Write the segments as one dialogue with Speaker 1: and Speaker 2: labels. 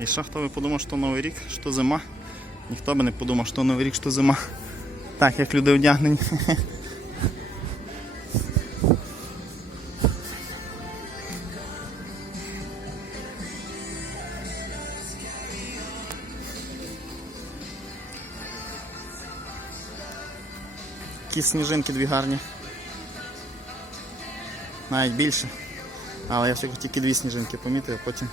Speaker 1: І що хто би подумав, що Новий рік, що зима. Ніхто би не подумав, що Новий рік, що зима. Так, як люди одягнені. Такі сніжинки дві гарні. Навіть більше. Але я ще тільки дві сніжинки помітив, а потім.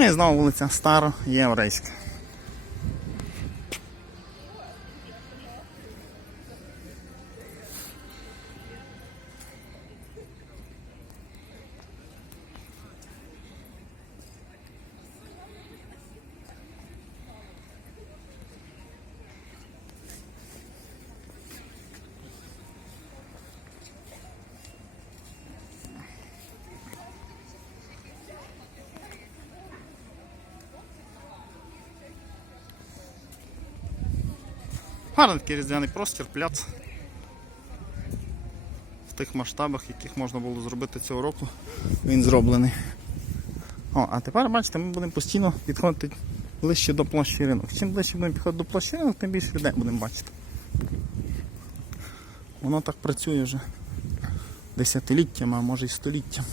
Speaker 1: Ну і знову вулиця Староєврейська. Гарний такий різдвяний простір, пляц. В тих масштабах, яких можна було зробити цього року, він зроблений. О, а тепер, бачите, ми будемо постійно підходити ближче до площі ринок. Чим ближче будемо підходити до площі ринок, тим більше людей будемо бачити. Воно так працює вже десятиліттями, а може і століттями.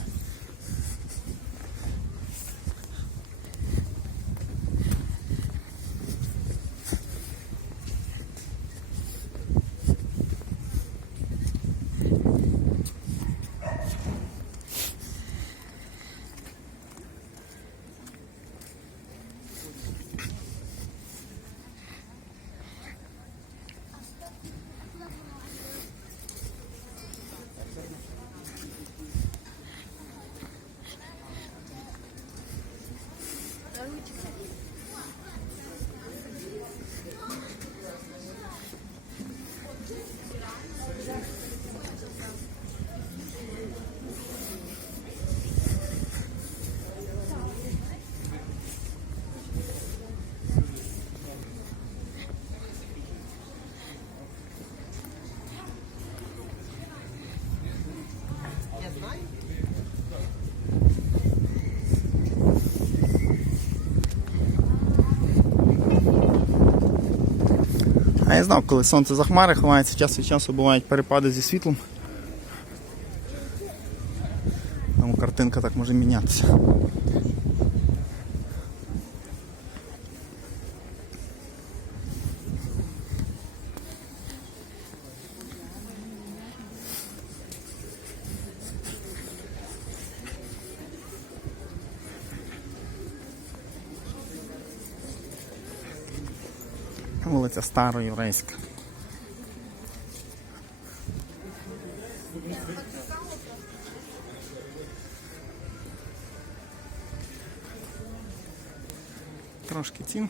Speaker 1: А я знав, коли сонце за хмари ховається, час від часу бувають перепади зі світлом. Тому картинка так може мінятися. Вулиця Староєврейська. Трошки цін.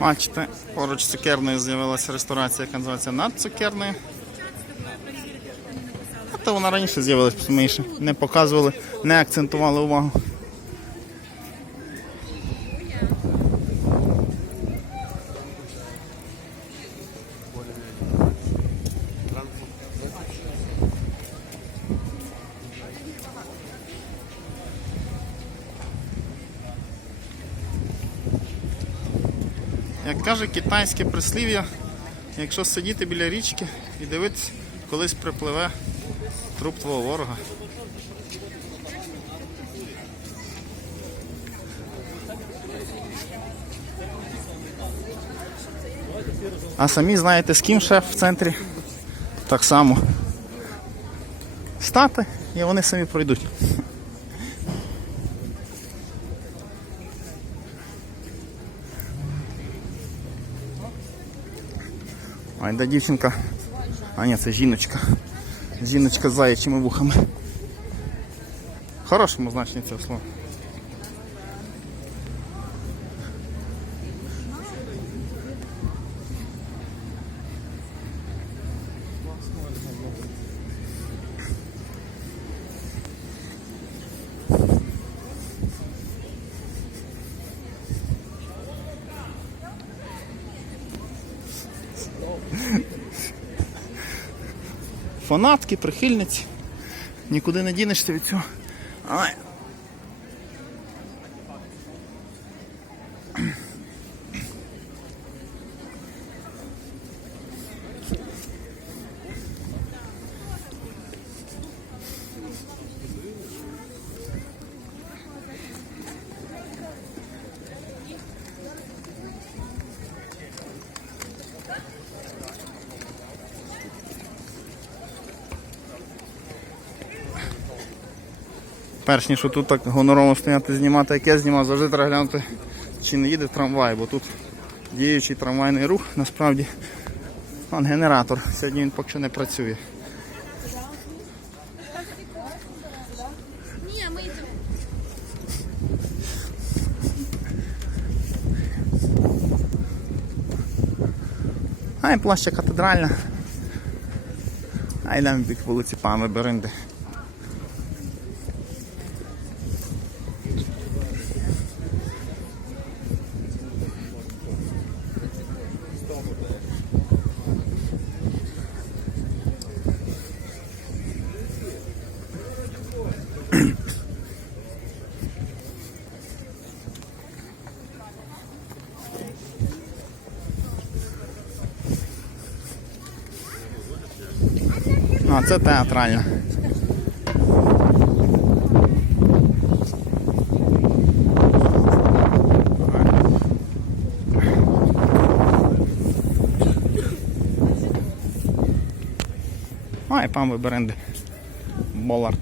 Speaker 1: Бачите, поруч з цукерною з'явилася ресторація, яка називається над цукерною. А то вона раніше з'явилася, ми не показували, не акцентували увагу. Як каже китайське прислів'я, якщо сидіти біля річки і дивитися, колись припливе труп твого ворога. А самі знаєте, з ким шеф в центрі? Так само. Стати і вони самі пройдуть. А да дівчинка. А ні, це жіночка. Жіночка з заячими вухами. Хорошому значенні цього слова. Фанатки, прихильниці. Нікуди не дінешся від цього. Ай. Перш ніж тут так гонорово стояти знімати, як я знімав, завжди треба глянути, чи не їде трамвай, бо тут діючий трамвайний рух, насправді он генератор. Сьогодні він поки що не працює. А і площа катедральна. А йдемо бік вулиці Пами Беринди. А, це театральна. А, і пан Беренди. Болард.